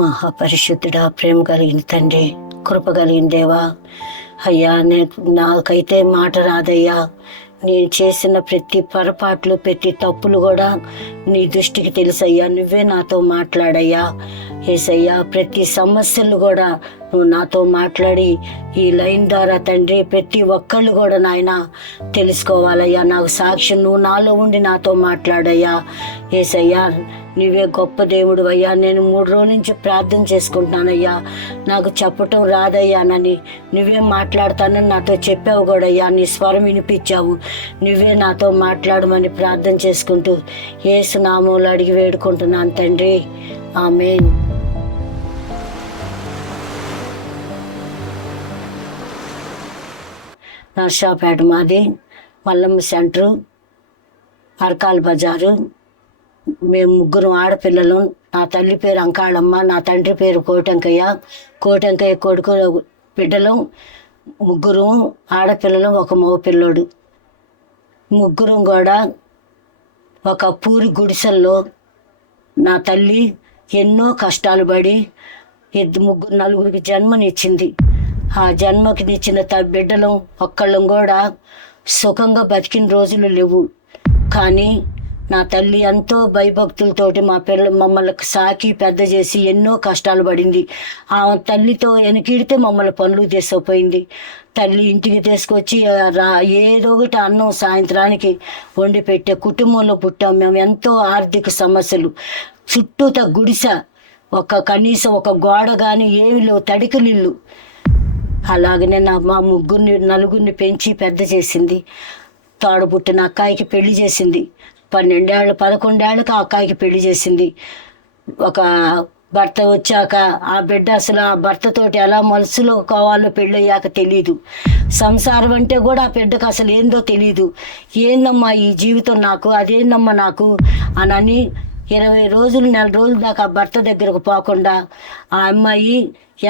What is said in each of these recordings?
మహాపరిశుద్ధుడా, ప్రేమ కలిగిన తండ్రి, కృప కలిగిన దేవా, అయ్యా నాకైతే మాట రాదయ్యా. నేను చేసిన ప్రతి పొరపాట్లు, ప్రతి తప్పులు కూడా నీ దృష్టికి తెలుసయ్యా. నువ్వే నాతో మాట్లాడయ్యా. ఏసయ్యా, ప్రతి సమస్యలు కూడా నువ్వు నాతో మాట్లాడి ఈ లైన్ ద్వారా తండ్రి ప్రతి ఒక్కళ్ళు కూడా నాయన తెలుసుకోవాలయ్యా. నాకు సాక్ష్యం నువ్వు నాలో ఉండి నాతో మాట్లాడయ్యా. ఏసయ్యా, నువ్వే గొప్ప దేవుడు అయ్యా. నేను 3 రోజుల నుంచి ప్రార్థన చేసుకుంటున్నానయ్యా. నాకు చెప్పటం రాదయ్యానని నువ్వే మాట్లాడతానని నాతో చెప్పావు కూడా అయ్యా. నీ స్వరం వినిపించావు. నువ్వే నాతో మాట్లాడమని ప్రార్థన చేసుకుంటూ యేసు నామములో అడిగి వేడుకుంటున్నాను తండ్రి. ఆమేన్. నర్సాపేట మాది, మల్లమ్మ సెంటరు, అరకాల్ బజారు. మేము 3 ఆడపిల్లలు. నా తల్లి పేరు అంకాళమ్మ, నా తండ్రి పేరు కోటంకయ్య. కోటంకయ్య కొడుకు బిడ్డలు 3 ఆడపిల్లలు, 1 మగ పిల్లోడు. 3 కూడా ఒక పూరి గుడిసెల్లో నా తల్లి ఎన్నో కష్టాలు పడి 4 జన్మనిచ్చింది. ఆ జన్మకి ఇచ్చిన బిడ్డలు ఒక్కళ్ళం కూడా సుఖంగా బతికిన రోజులు లేవు. కానీ నా తల్లి ఎంతో భయభక్తులతోటి మమ్మల్ని సాకి పెద్ద చేసి ఎన్నో కష్టాలు పడింది. ఆ తల్లితో వెనకిడితే మమ్మల్ని పనులు తీసుకుపోయింది. తల్లి ఇంటికి తీసుకొచ్చి ఏదో ఒకటి అన్నం సాయంత్రానికి వండి పెట్టే కుటుంబంలో పుట్టాం మేము. ఎంతో ఆర్థిక సమస్యలు, చుట్టూత గుడిసె, కనీసం ఒక గోడ కానీ ఏమి లేవు, తడికలిల్లు. అలాగనే మా 4 పెంచి పెద్ద చేసింది. తోడబుట్టిన అక్కాయికి పెళ్లి చేసింది. 11 ఏళ్ళకి ఆ అక్కాయికి పెళ్లి చేసింది. ఒక భర్త వచ్చాక ఆ బిడ్డ అసలు ఆ భర్తతోటి ఎలా మనసులో కావాలో పెళ్ళయ్యాక తెలీదు. సంసారం అంటే కూడా ఆ బిడ్డకు అసలు ఏందో తెలీదు. ఏందమ్మా ఈ జీవితం నాకు, అదేందమ్మా నాకు అని 20 రోజులు 4 రోజుల దాకా ఆ భర్త దగ్గరకు పోకుండా ఆ అమ్మాయి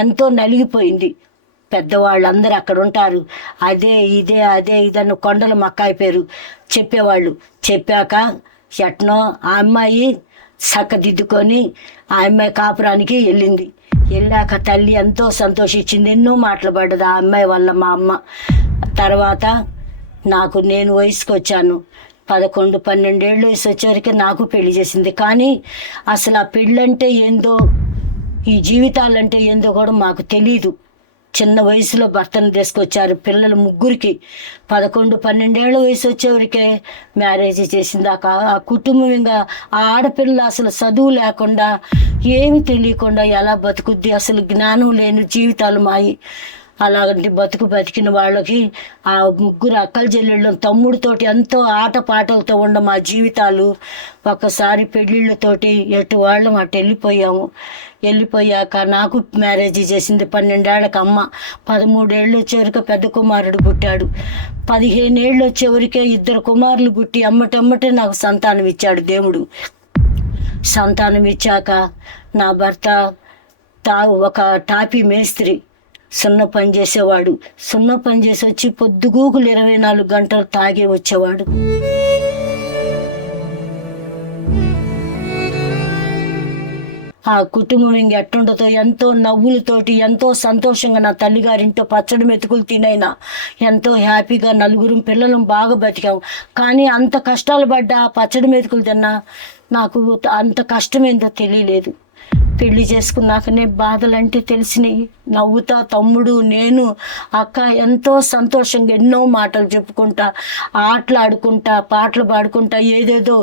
ఎంతో నలిగిపోయింది. పెద్దవాళ్ళందరూ అక్కడ ఉంటారు. అదే ఇదన్న కొండలు మక్కాయి పేరు చెప్పేవాళ్ళు. చెప్పాక ఎట్నో ఆ అమ్మాయి చక్కదిద్దుకొని ఆ అమ్మాయి కాపురానికి వెళ్ళింది. వెళ్ళాక తల్లి ఎంతో సంతోషించింది. ఎన్నో మాటలు పడ్డది ఆ అమ్మాయి వల్ల మా అమ్మ. తర్వాత నేను వయసుకు వచ్చాను. 11-12 ఏళ్ళు వయసు వచ్చేవరకు నాకు పెళ్లి చేసింది. కానీ అసలు ఆ పెళ్ళంటే ఏందో, ఈ జీవితాలంటే ఏందో కూడా మాకు తెలీదు. చిన్న వయసులో భర్తను తీసుకొచ్చారు. పిల్లలు 3కి 11-12 ఏళ్ళ వయసు వచ్చేవరకే మ్యారేజ్ చేసింది. ఆ కుటుంబం ఇంకా ఆ ఆడపిల్ల అసలు చదువు లేకుండా ఏమి తెలియకుండా ఎలా బతుకుద్ది, అసలు జ్ఞానం లేని జీవితాలు మాయి. అలాగంటి బతికిన వాళ్ళకి ఆ 3 అక్కల చెల్లెళ్ళు తమ్ముడితోటి ఎంతో ఆటపాటలతో ఉన్న మా జీవితాలు ఒకసారి పెళ్ళిళ్ళతోటి ఎటు వాళ్ళం అటు వెళ్ళిపోయాక నాకు మ్యారేజ్ చేసింది. 12 ఏళ్ళకి అమ్మ. 13 ఏళ్ళు వచ్చేవరకు పెద్ద కుమారుడు పుట్టాడు. 15 ఏళ్ళు వచ్చేవరకే 2 కుమారులు పుట్టి అమ్మటమ్మటే నాకు సంతానం ఇచ్చాడు దేవుడు. సంతానం ఇచ్చాక నా భర్త ఒక టాపీ మేస్త్రి, సున్న పని చేసేవాడు. సున్న పని చేసి వచ్చి పొద్దుగూకులు 24 గంటలు తాగే వచ్చేవాడు. ఆ కుటుంబం ఇంకెట్టుండతో ఎంతో నవ్వులతోటి ఎంతో సంతోషంగా నా తల్లిగారింటో పచ్చడి మెతుకులు తినైనా ఎంతో హ్యాపీగా 4 పిల్లలను బాగా బతికాం. కానీ అంత కష్టాలు పడ్డా పచ్చడి మెతుకులు తిన్నా నాకు అంత కష్టమేందో తెలియలేదు. పెళ్లి చేసుకున్నాకనే బాధలంటే తెలిసినాయి. నవ్వుతా తమ్ముడు, నేను, అక్క ఎంతో సంతోషంగా ఎన్నో మాటలు చెప్పుకుంటా, ఆటలాడుకుంటా, పాటలు పాడుకుంటా, ఏదేదో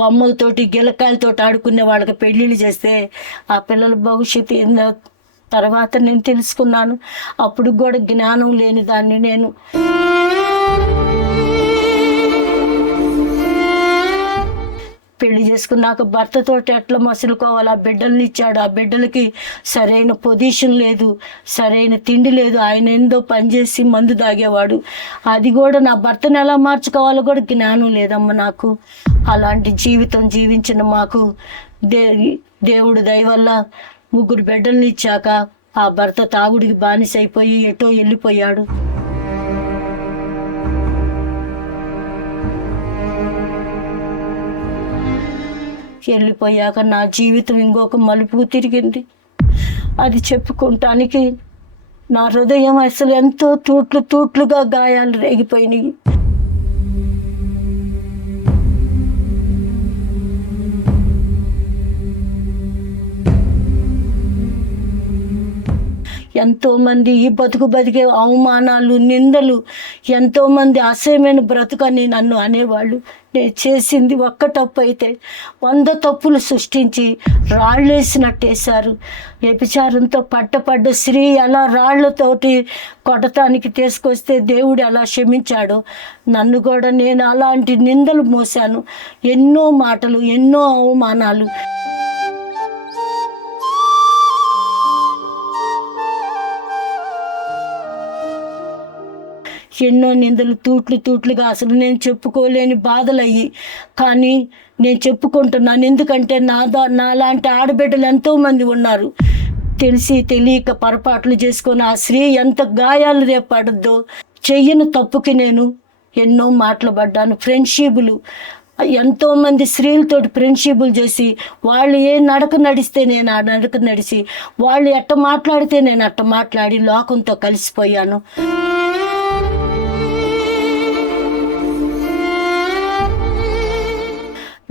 బొమ్మలతోటి గిలకాయలతోటి ఆడుకునే వాళ్ళకి పెళ్ళిళ్ళు చేస్తే ఆ పిల్లల భవిష్యత్తు ఏందో తర్వాత నేను తెలుసుకున్నాను. అప్పుడు కూడా జ్ఞానం లేని దాన్ని నేను. పెళ్లి చేసుకున్నాక భర్తతోటి ఎట్లా మసులుకోవాలి. ఆ బిడ్డల్ని ఇచ్చాడు. ఆ బిడ్డలకి సరైన పొజిషన్ లేదు, సరైన తిండి లేదు. ఆయన ఏందో పనిచేసి మందు తాగేవాడు. అది కూడా నా భర్తను ఎలా మార్చుకోవాలో కూడా జ్ఞానం లేదమ్మా నాకు. అలాంటి జీవితం జీవించిన మాకు దేవుడు దయ వల్ల 3 బిడ్డల్ని ఇచ్చాక ఆ భర్త తాగుడికి బానిసైపోయి ఎటో వెళ్ళిపోయాడు. వెళ్ళిపోయాక నా జీవితం ఇంకొక మలుపుకు తిరిగింది. అది చెప్పుకోవటానికి నా హృదయం అసలు ఎంతో తూట్లు తూట్లుగా గాయాలు రేగిపోయినాయి. ఎంతోమంది ఈ బతికే అవమానాలు, నిందలు, ఎంతోమంది అసహ్యమైన బ్రతుకని నన్ను అనేవాళ్ళు. నేను చేసింది ఒక్క తప్పు అయితే 100 తప్పులు సృష్టించి రాళ్ళేసినట్టేశారు. వ్యభిచారంతో పడ్డ స్త్రీ ఎలా రాళ్లతోటి కొట్టడానికి తీసుకొస్తే దేవుడు ఎలా క్షమించాడో నన్ను కూడా నేను అలాంటి నిందలు మోసాను. ఎన్నో మాటలు, ఎన్నో అవమానాలు. ఎన్నో నిందలు తూట్లుగా అసలు నేను చెప్పుకోలేని బాధలయ్యి. కానీ నేను చెప్పుకుంటున్నాను, ఎందుకంటే నాలాంటి ఆడబిడ్డలు ఎంతోమంది ఉన్నారు. తెలియక పొరపాట్లు చేసుకొని ఆ స్త్రీ ఎంత గాయాలు రేపడద్దో. చెయ్యని తప్పుకి నేను ఎన్నో మాటలు పడ్డాను. ఫ్రెండ్షిప్లు, ఎంతోమంది స్త్రీలతోటి ఫ్రెండ్షిప్లు చేసి వాళ్ళు ఏ నడక నడిస్తే నేను ఆ నడక నడిచి, వాళ్ళు ఎట్ట మాట్లాడితే నేను అట్ట మాట్లాడి లోకంతో కలిసిపోయాను.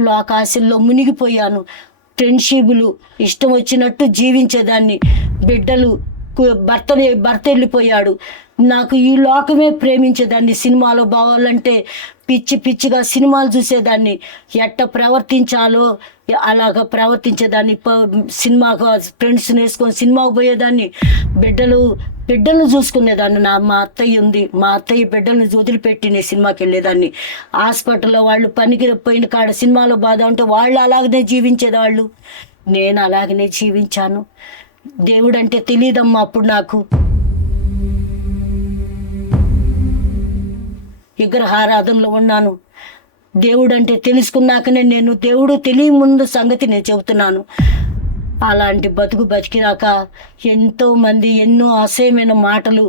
లోకాశల్లో మునిగిపోయాను. ఫ్రెండ్షిప్లు ఇష్టం వచ్చినట్టు జీవించేదాన్ని. బిడ్డలు, భర్త వెళ్ళిపోయాడు. నాకు ఈ లోకమే ప్రేమించేదాన్ని. సినిమాలో బావాలంటే పిచ్చిగా సినిమాలు చూసేదాన్ని. ఎట్ట ప్రవర్తించాలో అలాగ ప్రవర్తించేదాన్ని. సినిమాకు ఫ్రెండ్స్ని వేసుకొని సినిమాకు పోయేదాన్ని. బిడ్డలను చూసుకునేదాన్ని. మా అత్తయ్య ఉంది, మా అత్తయ్య బిడ్డలను వదిలిపెట్టి నేను సినిమాకి వెళ్ళేదాన్ని. హాస్పిటల్లో వాళ్ళు పనికి పోయిన కాడ సినిమాలో బాధ ఉంటే వాళ్ళు అలాగనే జీవించేవాళ్ళు. నేను అలాగనే జీవించాను. దేవుడు అంటే తెలియదమ్మా అప్పుడు నాకు. విగ్రహారాధనలో ఉన్నాను. దేవుడు అంటే తెలుసుకున్నాకనే నేను దేవుడు తెలియముందు సంగతి నేను చెబుతున్నాను. అలాంటి బతికినాక ఎంతోమంది ఎన్నో అసహ్యమైన మాటలు,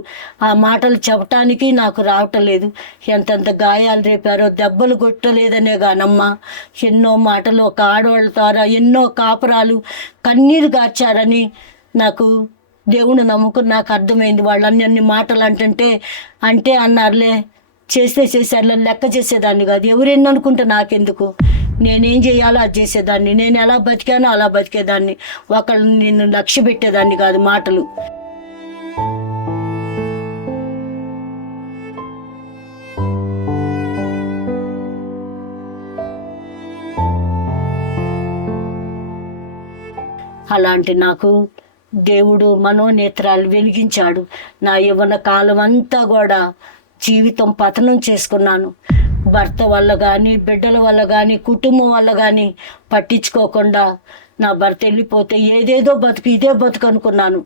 ఆ మాటలు చెప్పటానికి నాకు రావటం లేదు. ఎంతెంత గాయాలు రేపారో, దెబ్బలు కొట్టలేదనే గానమ్మా. ఎన్నో మాటలు ఒక ఆడవాళ్ళ ద్వారా ఎన్నో కాపురాలు కన్నీరు గార్చారని నాకు దేవుని నమ్ముకుని నాకు అర్థమైంది. వాళ్ళు అన్ని మాటలు అంటే అన్నారులే, చేశారులే, లెక్క చేసేదాన్ని కాదు. ఎవరెన్ని అనుకుంటే నాకెందుకు, నేనేం చేయాలో అది చేసేదాన్ని. నేను ఎలా బతికానో అలా బతికేదాన్ని. ఒకళ్ళని నేను లక్ష్య పెట్టేదాన్ని కాదు మాటలు. అలాంటి నాకు దేవుడు మనోనేత్రాలు వెలిగించాడు. నా యవ్వన కాలం అంతా కూడా జీవితం పతనం చేసుకున్నాను. భర్త వల్ల కానీ, బిడ్డల వల్ల కానీ, కుటుంబం వల్ల కానీ పట్టించుకోకుండా నా భర్త వెళ్ళిపోతే ఏదేదో ఇదే బతుకు అనుకున్నాను.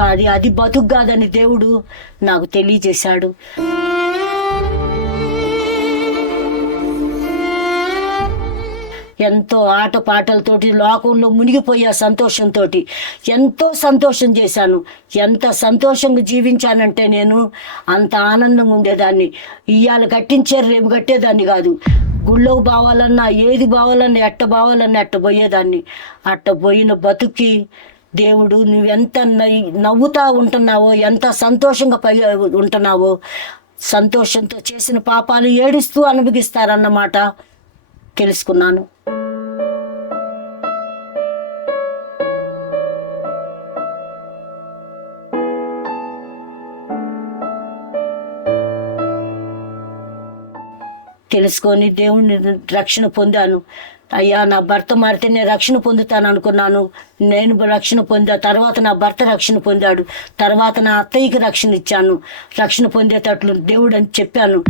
కానీ అది బతుకు కాదని దేవుడు నాకు తెలియజేశాడు. ఎంతో ఆటపాటలతోటి లోకంలో మునిగిపోయా. సంతోషంతో ఎంతో సంతోషం చేశాను. ఎంత సంతోషంగా జీవించానంటే నేను అంత ఆనందంగా ఉండేదాన్ని. ఇవాళ కట్టించారు రేపు కట్టేదాన్ని కాదు. గుళ్ళోకి బావాలన్నా, ఏది బావాలన్నా, ఎట్ట పోయేదాన్ని. అట్ట పోయిన బతుకి దేవుడు నువ్వెంత నవ్వుతా ఉంటున్నావో, ఎంత సంతోషంగా ఉంటున్నావో, సంతోషంతో చేసిన పాపాలు ఏడుస్తూ అనుభవిస్తారన్నమాట తెలుసుకున్నాను. తెలుసుకొని దేవుని రక్షణ పొందాను. అయ్యా, నా భర్త మారితే నేను రక్షణ పొందుతాను అనుకున్నాను. నేను రక్షణ పొందా. తర్వాత నా భర్త రక్షణ పొందాడు. తర్వాత నా అత్తయ్యకి రక్షణ ఇచ్చాను. రక్షణ పొందేటట్లు దేవుడు అని చెప్పాను.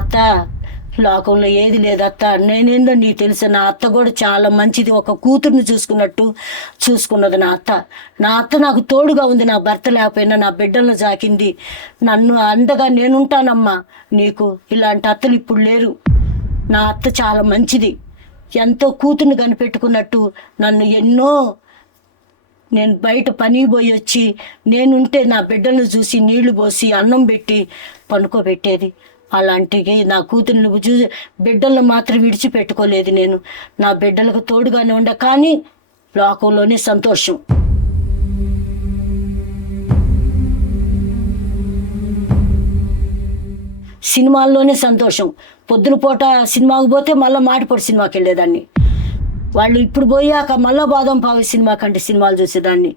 అత్త, లోకంలో ఏది లేదు అత్త, నేనేందో నీకు తెలుసు. నా అత్త కూడా చాలా మంచిది. ఒక కూతుర్ని చూసుకున్నది నా అత్త. నా అత్త నాకు తోడుగా ఉంది. నా భర్త లేకపోయినా నా బిడ్డలను జాకింది. నన్ను అండగా నేనుంటానమ్మా, నీకు ఇలాంటి అత్తలు ఇప్పుడు లేరు. నా అత్త చాలా మంచిది. ఎంతో కూతుర్ని కనిపెట్టుకున్నట్టు నన్ను నేను బయట పనికి పోయి వచ్చి నేనుంటే నా బిడ్డలను చూసి నీళ్లు పోసి అన్నం పెట్టి పనుకోబెట్టేది. అలాంటివి నా కూతుర్ని చూసి బిడ్డలను మాత్రం విడిచిపెట్టుకోలేదు. నేను నా బిడ్డలకు తోడుగానే ఉండే, కానీ లోకంలోనే సంతోషం. సినిమాల్లోనే సంతోషం. పొద్దున పూట సినిమాకి పోతే మళ్ళీ మాటిపడి సినిమాకి వెళ్ళేదాన్ని. వాళ్ళు ఇప్పుడు పోయాక మళ్ళా బాదం పావి సినిమా కంటే సినిమాలు చూసేదాన్ని.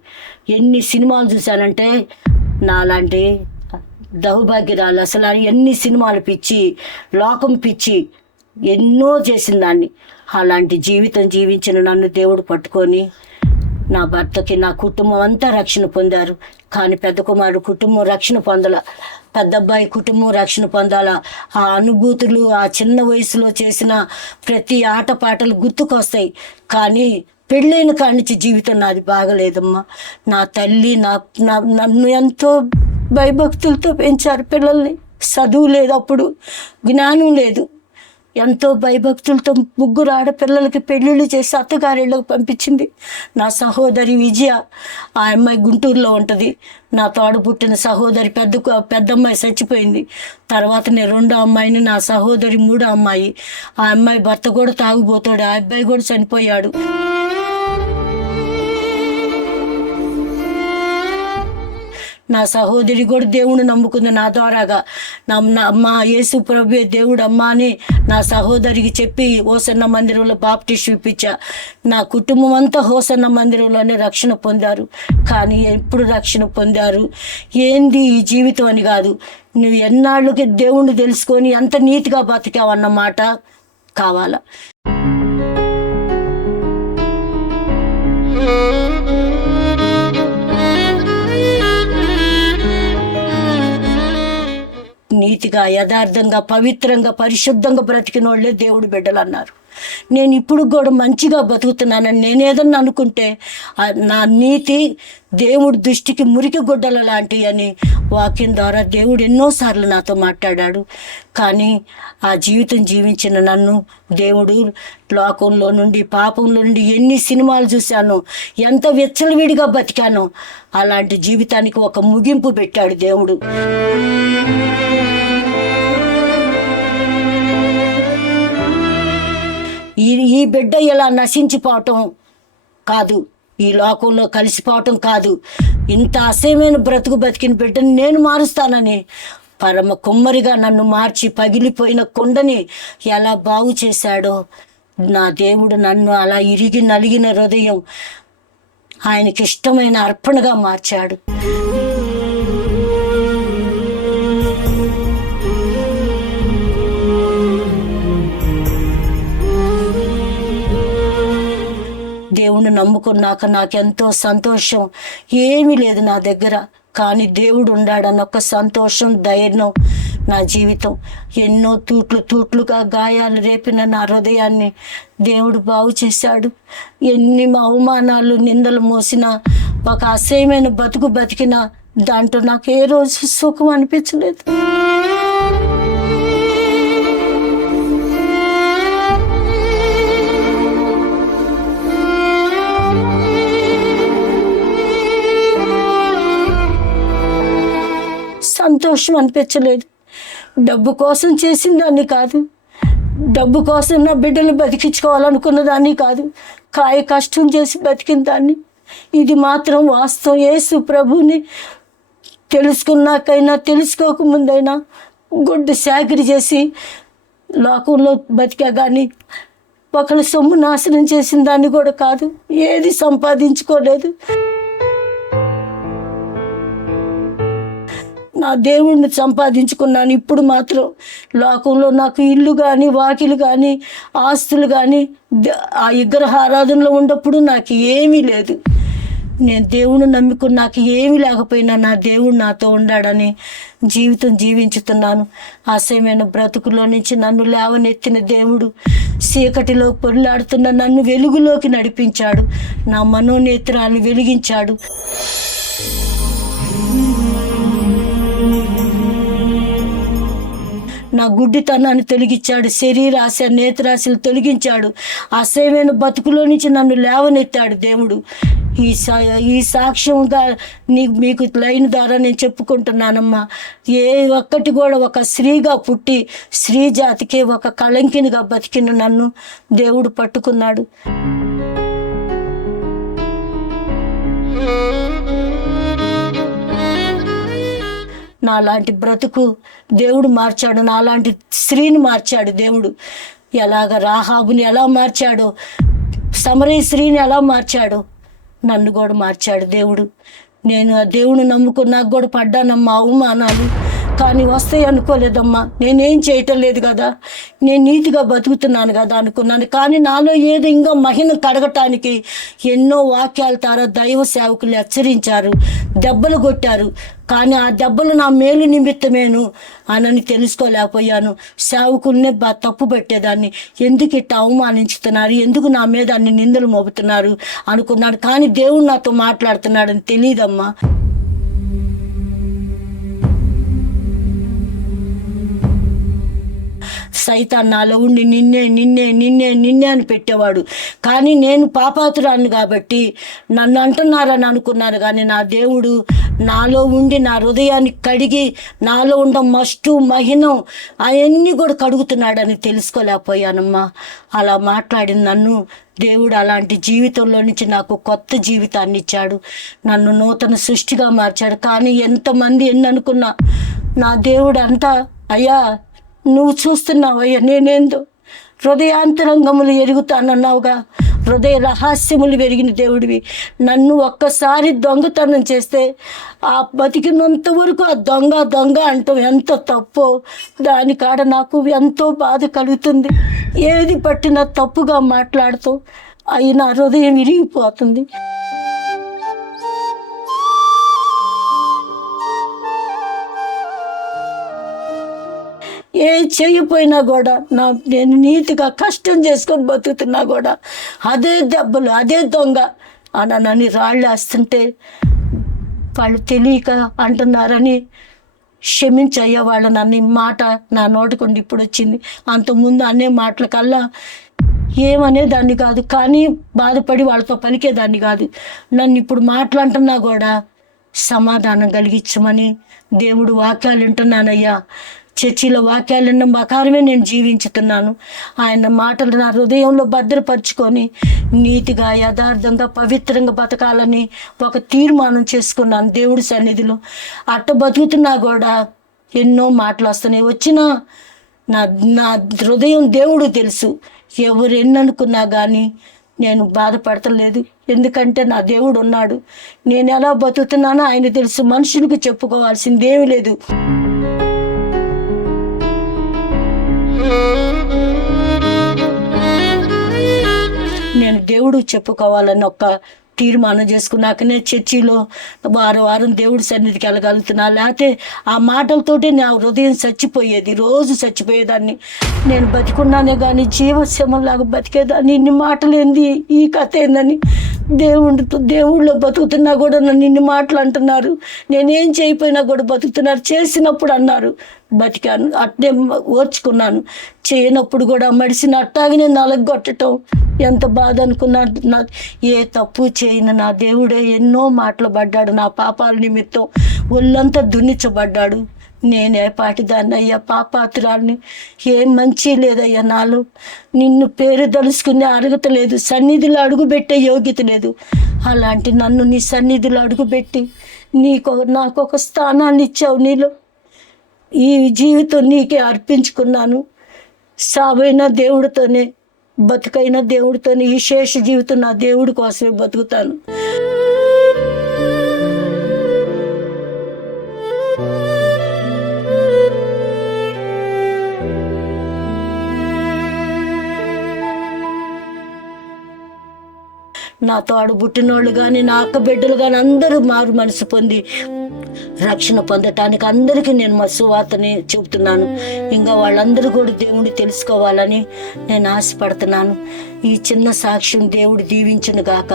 ఎన్ని సినిమాలు చూశానంటే నాలాంటి దౌర్భాగ్యరాలు అసలు ఎన్ని సినిమాలు పిచ్చి, లోకం పిచ్చి ఎన్నో చేసిన దాన్ని. అలాంటి జీవితం జీవించిన నన్ను దేవుడు పట్టుకొని నా భర్తకి, నా కుటుంబం అంతా రక్షణ పొందారు. కానీ పెద్ద కుమారుడు కుటుంబం రక్షణ పొందాల, పెద్ద అబ్బాయి కుటుంబం రక్షణ పొందాల. ఆ అనుభూతులు, ఆ చిన్న వయసులో చేసిన ప్రతి ఆటపాటలు గుర్తుకొస్తాయి. కానీ పెళ్ళైన కాడి నుంచి జీవితం నాది బాగలేదమ్మా. నా తల్లి నన్ను ఎంతో భయభక్తులతో పెంచారు. పిల్లల్ని చదువు లేదు, అప్పుడు జ్ఞానం లేదు. ఎంతో భయభక్తులతో 3 ఆడపిల్లలకి పెళ్ళిళ్ళు చేసి అత్తగారిళ్ళకి పంపించింది. నా సహోదరి విజయ, ఆ అమ్మాయి గుంటూరులో ఉంటుంది. నా తోడు పుట్టిన సహోదరి పెద్దమ్మాయి చచ్చిపోయింది. తర్వాత నేను 2వ అమ్మాయిని, నా సహోదరి 3వ అమ్మాయి. ఆ అమ్మాయి భర్త కూడా తాగుపోతాడు, ఆ అబ్బాయి కూడా చనిపోయాడు. నా సహోదరి కూడా దేవుని నమ్ముకుంది నా ద్వారాగా. మా యేసు ప్రభువే దేవుడు అమ్మా అని నా సహోదరికి చెప్పి హోసన్న మందిరంలో బాప్టిస్ట్ ఇప్పించా. నా కుటుంబం అంతా హోసన్న మందిరంలోనే రక్షణ పొందారు. కానీ ఎప్పుడు రక్షణ పొందారు, ఏంది ఈ జీవితం అని కాదు, నువ్వు ఎన్నాళ్ళకి దేవుణ్ణి తెలుసుకొని ఎంత నీతిగా బతికావన్నమాట కావాలా. నీతిగా, యథార్థంగా, పవిత్రంగా, పరిశుద్ధంగా బ్రతికిన వాళ్ళే దేవుడు బిడ్డలు అన్నారు. నేను ఇప్పుడు కూడా మంచిగా బతుకుతున్నానని నేనేదన్నా అనుకుంటే నా నీతి దేవుడి దృష్టికి మురికి గుడ్డల లాంటివి అని వాక్యం ద్వారా దేవుడు ఎన్నోసార్లు నాతో మాట్లాడాడు. కానీ ఆ జీవితం జీవించిన నన్ను దేవుడు లోకంలో నుండి, పాపంలో నుండి ఎన్ని సినిమాలు చూశాను, ఎంత విచ్చలవిడిగా బతికానో అలాంటి జీవితానికి ఒక ముగింపు పెట్టాడు దేవుడు. ఈ బిడ్డ ఇలా నశించిపోవటం కాదు, ఈ లోకంలో కలిసిపోవటం కాదు, ఇంత అసహ్యమైన బ్రతుకు బతికిన బిడ్డని నేను మారుస్తానని పరమ కుమ్మరిగా నన్ను మార్చి పగిలిపోయిన కుండని ఎలా బాగు చేశాడో నా దేవుడు నన్ను అలా ఇరిగి నలిగిన హృదయం ఆయనకి ఇష్టమైన అర్పణగా మార్చాడు. దేవుణ్ణి నమ్ముకున్నాక నాకెంతో సంతోషం. ఏమీ లేదు నా దగ్గర, కానీ దేవుడు ఉన్నాడన్న ఒక సంతోషం, ధైర్యం నా జీవితం. ఎన్నో తూట్లుగా గాయాలు రేపిన నా హృదయాన్ని దేవుడు బాగు చేశాడు. ఎన్ని అవమానాలు, నిందలు మోసిన, ఒక అసహ్యమైన బతుకు బతికిన దాంట్లో నాకు ఏ రోజు సుఖం అనిపించలేదు. సంతోషం అనిపించలేదు. డబ్బు కోసం చేసిన దాన్ని కాదు, డబ్బు కోసం నా బిడ్డలు బతికించుకోవాలనుకున్న దాన్ని కాదు, కష్టం చేసి బతికిన దాన్ని. ఇది మాత్రం వాస్తవం. యేసు ప్రభుని తెలుసుకున్నాకైనా తెలుసుకోకముందైనా గుడ్డు చాకిరీ చేసి లోకంలో బతికా, కానీ ఒకళ్ళ సొమ్ము నాశనం చేసిన దాన్ని కూడా కాదు, ఏది సంపాదించుకోలేదు. నా దేవుణ్ణి సంపాదించుకున్నాను. ఇప్పుడు మాత్రం లోకంలో నాకు ఇల్లు కానీ, వాకిలు కానీ, ఆస్తులు కానీ, ఆ విగ్రహ ఆరాధనలో ఉన్నప్పుడు నాకు ఏమీ లేదు. నేను దేవుణ్ణి నమ్ముకున్నాక ఏమీ లేకపోయినా నా దేవుడు నాతో ఉన్నాడని జీవితం జీవించుతున్నాను. అసహ్యమైన బ్రతుకులో నుంచి నన్ను లేవనెత్తిన దేవుడు చీకటిలో పొర్లాడుతున్న నన్ను వెలుగులోకి నడిపించాడు. నా మనోనేత్రాన్ని వెలిగించాడు. నా గుడ్డితనాన్ని తొలగించాడు. శరీరాశ, నేత్రాశలు తొలగించాడు. అసహ్యమైన బతుకులో నుంచి నన్ను లేవనెత్తాడు దేవుడు. ఈ సాక్ష్యంగా మీకు లైన్ ద్వారా నేను చెప్పుకుంటున్నానమ్మా. ఏ ఒక్కటి కూడా ఒక స్త్రీగా పుట్టి స్త్రీ జాతికి ఒక కళంకినిగా బతికిన నన్ను దేవుడు పట్టుకున్నాడు. నాలాంటి బ్రతుకు దేవుడు మార్చాడు, నాలాంటి స్త్రీని మార్చాడు దేవుడు. ఎలాగ రాహాబుని ఎలా మార్చాడో, సమరయ స్త్రీని ఎలా మార్చాడో నన్ను కూడా మార్చాడు దేవుడు. నేను ఆ దేవుని నమ్ముకున్నాక కూడా పడ్డానమ్మా అవమానాలు, కానీ వస్తాయి అనుకోలేదమ్మా. నేనేం చేయటం లేదు కదా, నేను నీతిగా బతుకుతున్నాను కదా అనుకున్నాను. కానీ నాలో ఏదో ఇంకా మహిమ కడగటానికి ఎన్నో వాక్యాల ద్వారా దైవ సేవకులు హెచ్చరించారు, దెబ్బలు కొట్టారు. కానీ ఆ దెబ్బలు నా మేలు నిమిత్తమేను అని తెలుసుకోలేకపోయాను. సేవకుల్నే తప్పు పెట్టేదాన్ని, ఎందుకు ఇట్లా అవమానించుతున్నారు, ఎందుకు నా మీద అన్ని నిందలు మోపుతున్నారు అనుకున్నాడు. కానీ దేవుడు నాతో మాట్లాడుతున్నాడని తెలియదమ్మా. సైతాన్ నాలో ఉండి నిన్నే నిన్నే నిన్నే నిన్నే అని పెట్టేవాడు. కానీ నేను పాపాతురాన్ని కాబట్టి నన్ను అంటున్నారని అనుకున్నాను. కానీ నా దేవుడు నాలో ఉండి నా హృదయాన్ని కడిగి నాలో ఉండ మస్టు మహినం అవన్నీ కూడా కడుగుతున్నాడని తెలుసుకోలేకపోయానమ్మా. అలా మాట్లాడిన నన్ను దేవుడు అలాంటి జీవితంలో నుంచి నాకు కొత్త జీవితాన్ని ఇచ్చాడు, నన్ను నూతన సృష్టిగా మార్చాడు. కానీ ఎంతమంది ఎన్ని అనుకున్నా నా దేవుడు అంతా, అయ్యా నువ్వు చూస్తున్నావయ్యా నేనేందో హృదయాంతరంగములు ఎరుగుతానన్నావుగా, హృదయ రహస్యములు పెరిగిన దేవుడివి. నన్ను ఒక్కసారి దొంగతనం చేస్తే ఆ బతికినంత వరకు ఆ దొంగ దొంగ అంటాం ఎంత తప్పో, దానికాడ నాకు ఎంతో బాధ కలుగుతుంది. ఏది పట్టినా తప్పుగా మాట్లాడుతూ అయినా హృదయం విరిగిపోతుంది. ఏ చేయపోయినా కూడా నేను నీతిగా కష్టం చేసుకొని బతుకుతున్నా కూడా అదే దెబ్బలు, అదే దొంగ నన్ను రాళ్ళు వేస్తుంటే వాళ్ళు తెలియక అంటున్నారని క్షమించయ్యా వాళ్ళు నన్ను మాట నా నోటికుండి ఇప్పుడు వచ్చింది. అంతకుముందు అనే మాటల కల్లా ఏమనేదాన్ని కాదు, కానీ బాధపడి వాళ్ళతో పలికేదాన్ని కాదు. నన్ను ఇప్పుడు మాట్లాడుతున్నా కూడా సమాధానం కలిగించమని దేవుడు వాక్యాలు వింటున్నానయ్యా. చర్చిలో వాక్యాలు వినడం ప్రకారమే నేను జీవించుతున్నాను. ఆయన మాటలు నా హృదయంలో భద్రపరుచుకొని నీతిగా యథార్థంగా పవిత్రంగా బతకాలని ఒక తీర్మానం చేసుకున్నాను దేవుడి సన్నిధిలో. అట్ట బతుకుతున్నా కూడా ఎన్నో మాటలు వస్తున్నాయి. వచ్చినా నా నా హృదయం దేవుడు తెలుసు. ఎవరు ఎన్ననుకున్నా కానీ నేను బాధపడతలేదు, ఎందుకంటే నా దేవుడు ఉన్నాడు. నేను ఎలా బతుకుతున్నానో ఆయన తెలుసు. మనుషులకు చెప్పుకోవాల్సిందేమీ లేదు. నేను దేవుడు చెప్పుకోవాలని ఒక తీర్మానం చేసుకున్నాకనే చర్చిలో వారం దేవుడి సన్నిధికి వెళ్ళగలుగుతున్నా. లేకపోతే ఆ మాటలతోటే నా హృదయం చచ్చిపోయేది, రోజు చచ్చిపోయేదాన్ని. నేను బతికున్నానే కానీ జీవశమంలాగా బతికేదాన్ని. ఇన్ని మాటలు ఏంది, ఈ కథ ఏందని దేవుళ్ళో బతుకుతున్నా కూడా నన్ను ఇన్ని మాటలు అంటున్నారు. నేనేం చేయకపోయినా కూడా బతుకుతున్నారు. చేసినప్పుడు అన్నారు, బతికాను, అట్నే ఓర్చుకున్నాను. చేయనప్పుడు కూడా మడిసిన అట్టాగనే నలగొట్టడం ఎంత బాధ అనుకున్నా. ఏ తప్పు చేయను నా దేవుడే ఎన్నో మాటలు పడ్డాడు. నా పాపాల నిమిత్తం ఒళ్ళంతా దున్నించబడ్డాడు. నేనే పాటిదాన్ని అయ్యా, పాపాతురాల్ని. ఏం మంచి లేదయ్యా నాలో. నిన్ను పేరు తలుసుకునే అర్హత లేదు, సన్నిధిలో అడుగుపెట్టే యోగ్యత లేదు. అలాంటి నన్ను నీ సన్నిధిలో అడుగుపెట్టి నాకు ఒక స్థానాన్ని ఇచ్చావు. నీలో ఈ జీవితం నీకే అర్పించుకున్నాను. సావైన దేవుడితోనే, బతుకైన దేవుడితోనే, ఈ శేష జీవితం నా దేవుడి కోసమే బతుకుతాను. నాతో ఆడుబుట్టినోళ్ళు కానీ నా అక్క బిడ్డలు కానీ అందరూ మారు మనసు పొంది రక్షణ పొందటానికి అందరికీ నేను సువార్తని చెబుతున్నాను. ఇంకా వాళ్ళందరూ కూడా దేవుడిని తెలుసుకోవాలని నేను ఆశపడుతున్నాను. ఈ చిన్న సాక్ష్యం దేవుడు దీవించును గాక.